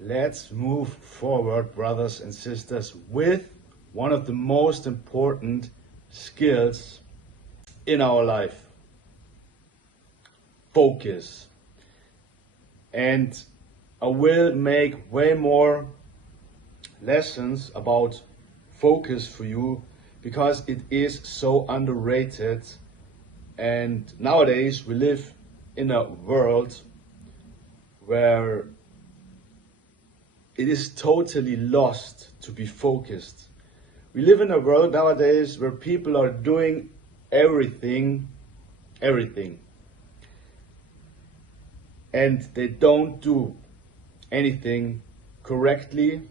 Let's move forward, brothers and sisters, with one of the most important skills in our life: focus. And I will make way more lessons about focus for you because it is so underrated. And nowadays we live in a world where it is totally lost to be focused. We live in a world nowadays where people are doing everything, and they don't do anything correctly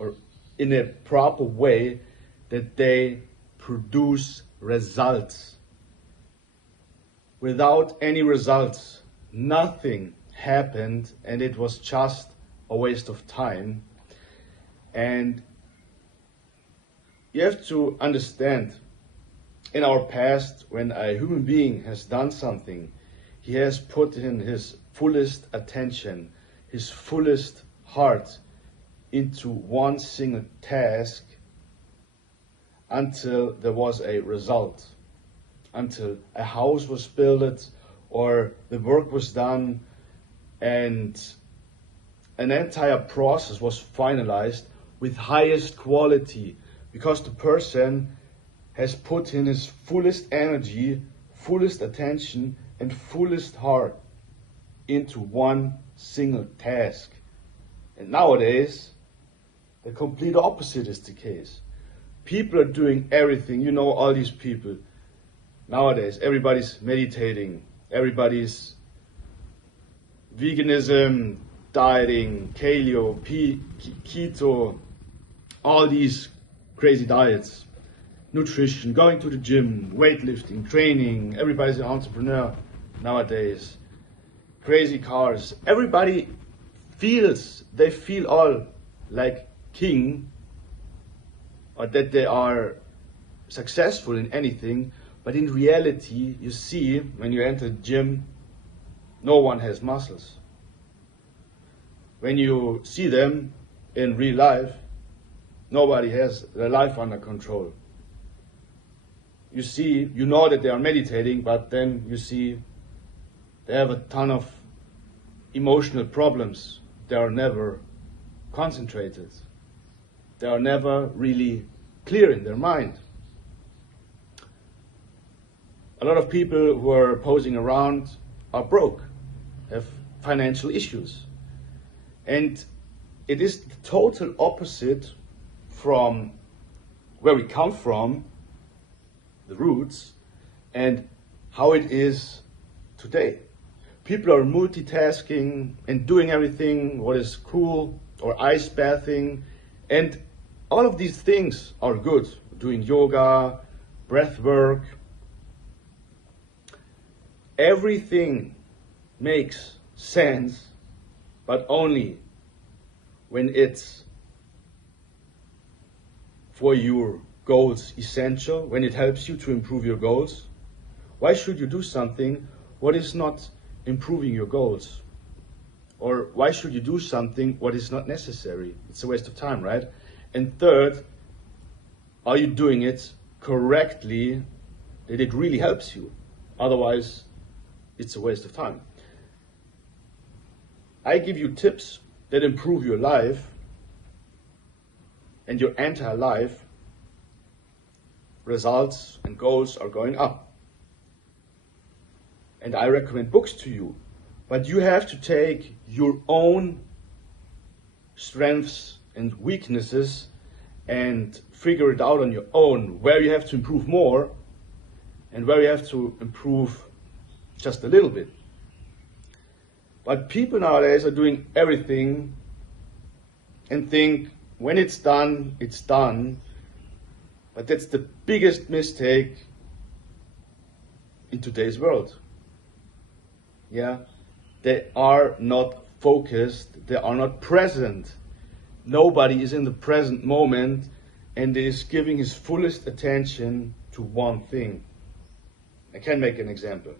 or in a proper way that they produce results. Without any results, nothing happened, and it was just a waste of time. And you have to understand, in our past, when a human being has done something, he has put in his fullest attention, his fullest heart into one single task until there was a result, until a house was built or the work was done and an entire process was finalized with highest quality, because the person has put in his fullest energy, fullest attention and fullest heart into one single task. And nowadays, the complete opposite is the case. People are doing everything. You know, all these people. Nowadays, everybody's meditating, everybody's veganism, dieting, paleo, keto, all these crazy diets, nutrition, going to the gym, weightlifting, training. Everybody's an entrepreneur nowadays. Crazy cars. Everybody they feel all like king, or that they are successful in anything. But in reality, you see, when you enter the gym, no one has muscles. When you see them in real life, nobody has their life under control. You know that they are meditating, but then you see they have a ton of emotional problems. They are never concentrated. They are never really clear in their mind. A lot of people who are posing around are broke, have financial issues. And it is the total opposite from where we come from, the roots, and how it is today. People are multitasking and doing everything what is cool, or ice bathing, and all of these things are good. Doing yoga, breath work. Everything makes sense, but only when it's for your goals essential, when it helps you to improve your goals. Why should you do something what is not improving your goals? Or why should you do something what is not necessary? It's a waste of time, right? And third, are you doing it correctly, that it really helps you? Otherwise, it's a waste of time. I give you tips that improve your life and your entire life. Results and goals are going up. And I recommend books to you, but you have to take your own strengths and weaknesses and figure it out on your own, where you have to improve more and where you have to improve just a little bit. But people nowadays are doing everything and think when it's done, it's done. But that's the biggest mistake in today's world. Yeah, they are not focused, they are not present. Nobody is in the present moment and is giving his fullest attention to one thing. I can make an example.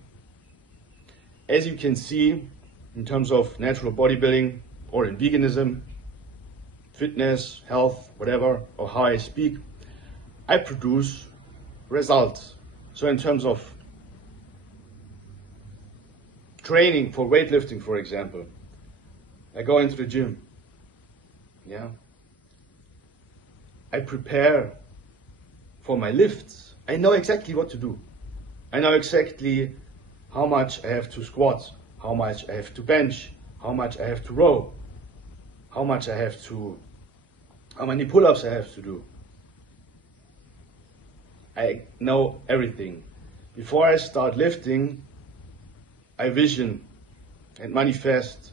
As you can see, in terms of natural bodybuilding or in veganism, fitness, health, whatever, or how I speak, I produce results. So in terms of training for weightlifting, for example, I go into the gym. Yeah. I prepare for my lifts. I know exactly what to do. I know exactly how much I have to squat, how much I have to bench, how much I have to row, how many pull-ups I have to do. I know everything. Before I start lifting, I vision and manifest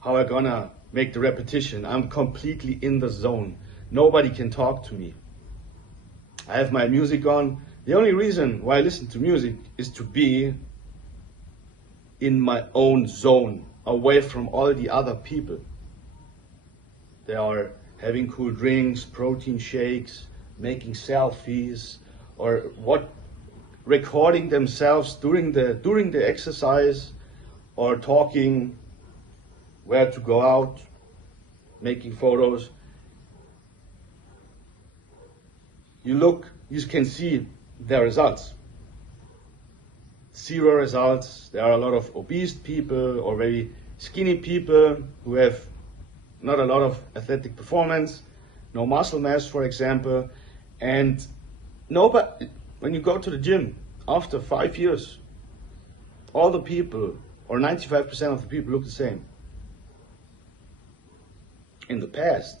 how I'm gonna make the repetition. I'm completely in the zone. Nobody can talk to me. I have my music on. The only reason why I listen to music is to be in my own zone, away from all the other people. They are having cool drinks, protein shakes, making selfies, or recording themselves during the exercise, or talking where to go out, making photos. You can see their results. Zero results. There are a lot of obese people or very skinny people who have not a lot of athletic performance, no muscle mass, for example. And nobody, when you go to the gym after 5 years, all the people, or 95% of the people, look the same. In the past,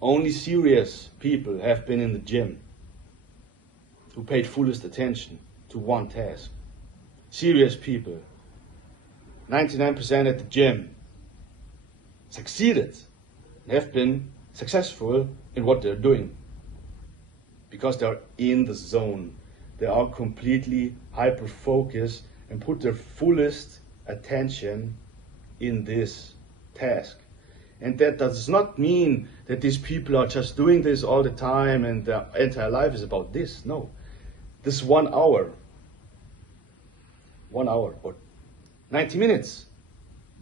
only serious people have been in the gym who paid fullest attention to one task. Serious people, 99% at the gym, succeeded, have been successful in what they're doing because they're in the zone. They are completely hyper-focused and put their fullest attention in this task. And that does not mean that these people are just doing this all the time and their entire life is about this. No. This 1 hour or 90 minutes,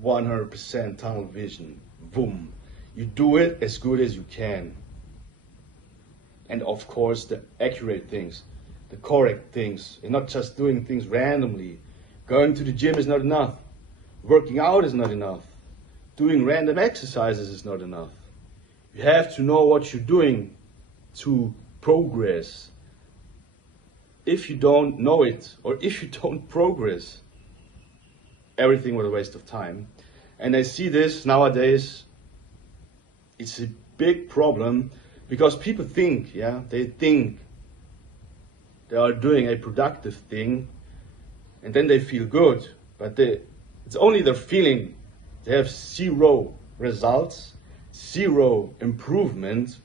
100% tunnel vision, boom. You do it as good as you can. And of course the accurate things, the correct things, and not just doing things randomly. Going to the gym is not enough. Working out is not enough. Doing random exercises is not enough. You have to know what you're doing to progress. If you don't know it, or if you don't progress, everything was a waste of time. And I see this nowadays, it's a big problem because people think, they think they are doing a productive thing and then they feel good, but it's only their feeling. They have zero results, zero improvement,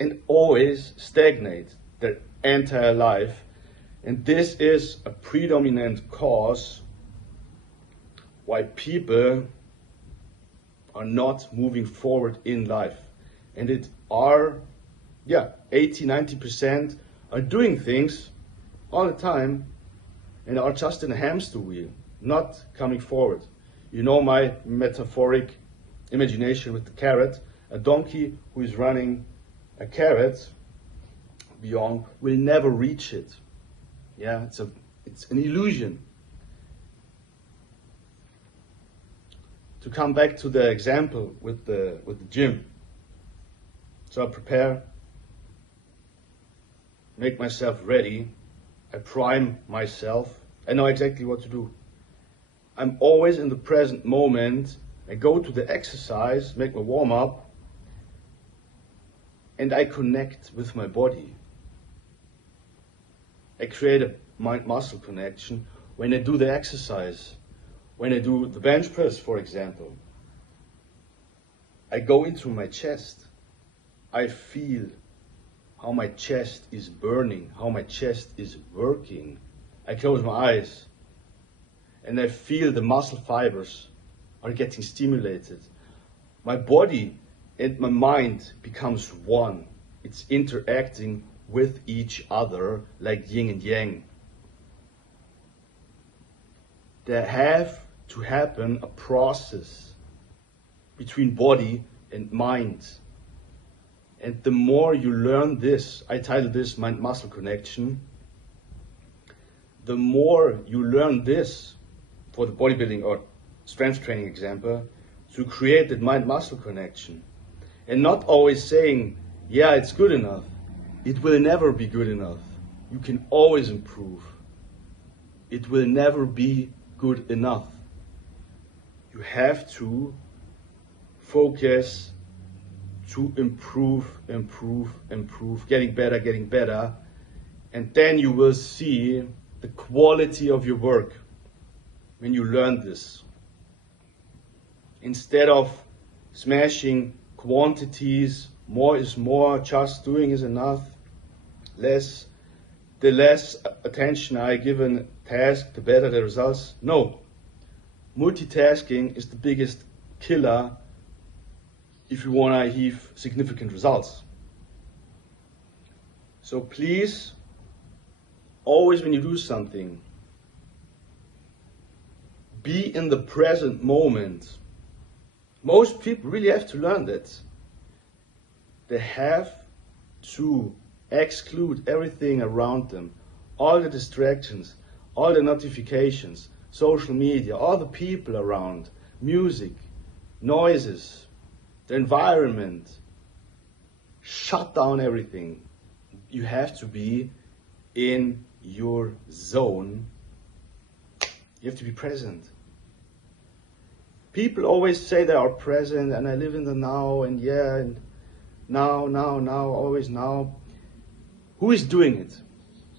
and always stagnate their entire life. And this is a predominant cause why people are not moving forward in life. And it are, 80-90% are doing things all the time and are just in a hamster wheel, not coming forward. You know my metaphoric imagination with the carrot. A donkey who is running a carrot beyond will never reach it. It's an illusion. To come back to the example with the gym. So I prepare, make myself ready, I prime myself, I know exactly what to do. I'm always in the present moment. I go to the exercise, make my warm up, and I connect with my body. I create a mind-muscle connection when I do the exercise. When I do the bench press, for example, I go into my chest. I feel how my chest is burning, how my chest is working. I close my eyes and I feel the muscle fibers are getting stimulated. My body and my mind becomes one. It's interacting with each other like yin and yang. There have to happen a process between body and mind. And the more you learn this, I titled this mind-muscle connection, the more you learn this for the bodybuilding or strength training example, to create that mind-muscle connection. And not always saying, yeah, it's good enough. It will never be good enough. You can always improve. It will never be good enough. You have to focus to improve, getting better, and then you will see the quality of your work when you learn this. Instead of smashing quantities, more is more, just doing is enough, the less attention I give a task, the better the results. No, multitasking is the biggest killer if you want to achieve significant results. So please, always when you do something, be in the present moment. Most people really have to learn that. They have to exclude everything around them, all the distractions, all the notifications, social media, all the people around, music, noises, the environment. Shut down everything. You have to be in your zone. You have to be present. People always say they are present and I live in the now and yeah, and now, always now. Who is doing it?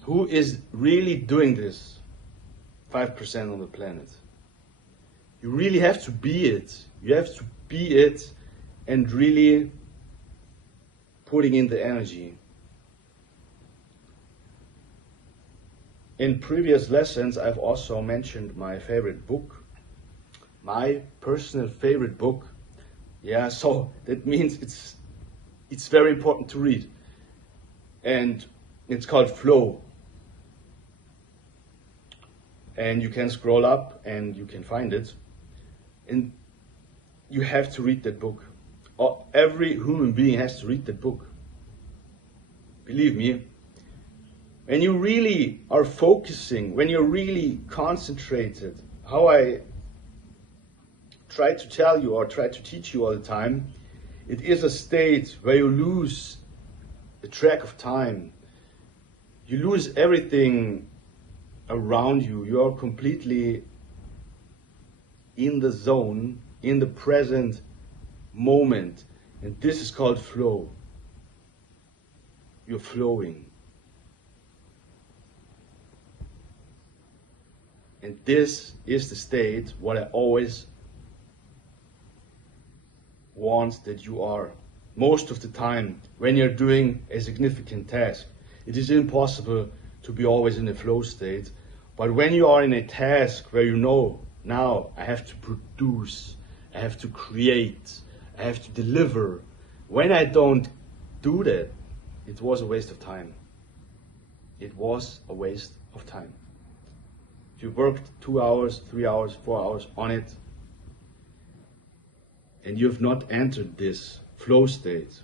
Who is really doing this? 5% on the planet. You really have to be it. You have to be it and really putting in the energy. In previous lessons, I've also mentioned my favorite book. My personal favorite book. Yeah, so that means it's very important to read. And it's called Flow. And you can scroll up and you can find it. And you have to read that book. Every human being has to read that book. Believe me. When you really are focusing, when you're really concentrated, how I try to tell you or try to teach you all the time, it is a state where you lose the track of time. You lose everything around you. You are completely in the zone, in the present moment. And this is called flow. You're flowing. And this is the state what I always want that you are. Most of the time when you're doing a significant task, it is impossible to be always in a flow state. But when you are in a task where you know, now I have to produce, I have to create, I have to deliver. When I don't do that, it was a waste of time. It was a waste of time. If you worked 2 hours, 3 hours, 4 hours on it, and you have not entered this flow state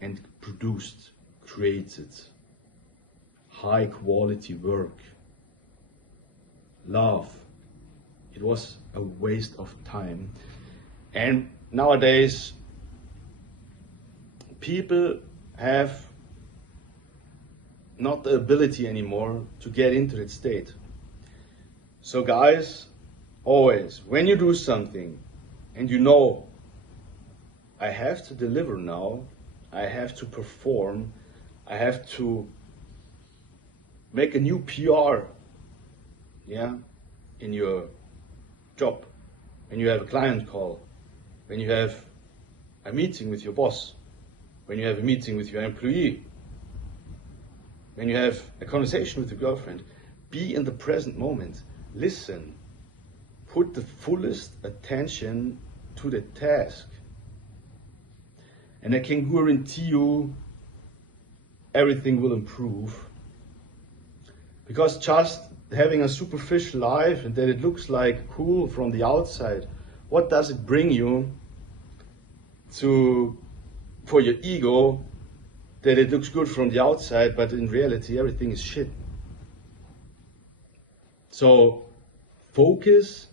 and produced, created high quality work, love, it was a waste of time. And nowadays people have not the ability anymore to get into that state. So guys, always when you do something and you know, I have to deliver now, I have to perform, I have to make a new PR, yeah, in your job, when you have a client call, when you have a meeting with your boss, when you have a meeting with your employee, when you have a conversation with your girlfriend, be in the present moment, listen, put the fullest attention to the task. And I can guarantee you everything will improve. Because just having a superficial life and that it looks like cool from the outside, what does it bring you for your ego that it looks good from the outside, but in reality everything is shit. So focus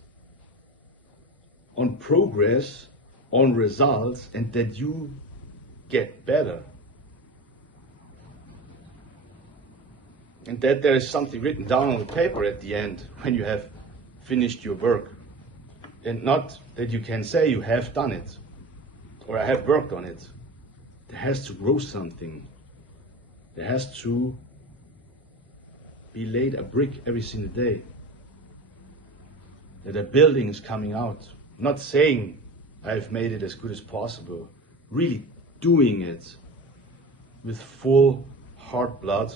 on progress, on results, and that you get better. And that there is something written down on the paper at the end when you have finished your work. And not that you can say you have done it, or I have worked on it. There has to grow something. There has to be laid a brick every single day. That a building is coming out. I'm not saying I've made it as good as possible. Really doing it with full heart blood.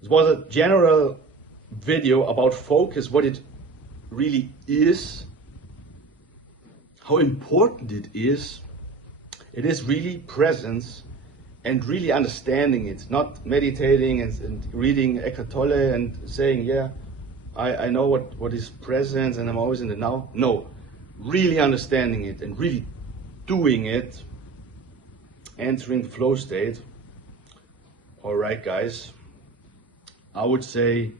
This was a general video about focus, what it really is, how important it is. It is really presence and really understanding it, not meditating and reading Eckhart Tolle and saying, yeah, I know what is presence and I'm always in the now. No, really understanding it and really doing it, entering the flow state. All right, guys, I would say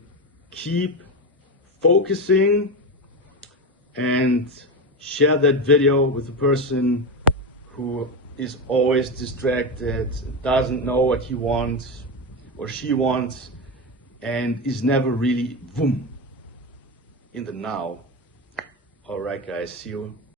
keep focusing and share that video with the person who is always distracted, doesn't know what he wants or she wants, and is never really boom in the now. All right, guys, see you